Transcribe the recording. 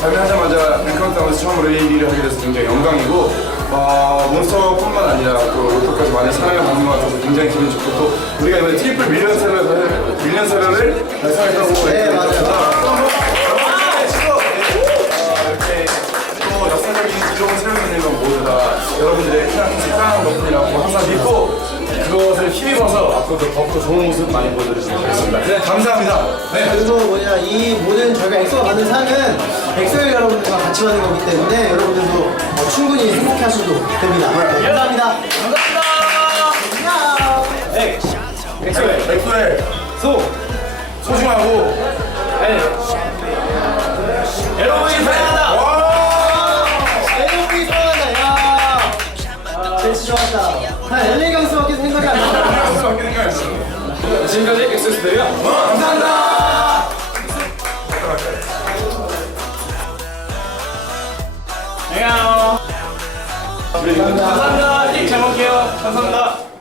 발매하자마자 뱅카운트하면서 처음으로 1위를 하게 돼서 굉장히 영광이고 어, 몬스터뿐만 아니라 또 로또까지 많은 사랑을 받는 것 같아서 굉장히 기분이 좋고 또 우리가 이번에 트리플 밀리언셀러를 밀리언셀러를 달성했다고 네 맞아요. 세우는 건 모두 다 여러분들의 사랑, 사랑 덕분이라고 항상 믿고 그것을 힘입어서 앞으로도 더욱더 좋은 모습 많이 보여드리도록 하겠습니다. 네, 감사합니다. 네. 그리고 뭐냐 이 모든 저희가 엑소가 받는 상은 엑소엘 여러분들과 같이 받는 거기 때문에 여러분들도 어, 충분히 행복해하셔도 됩니다. 감사합니다. 엑소엘, 엑소엘, 소, 소중하고, 여러분이 사랑한다. 와! 애용이 사랑한다. 야, 제일 좋았다. 아, 엘레강 지금까지 엑소스들이요. 감사합니다! 안녕. 감사합니다. 잘 먹게요. 감사합니다.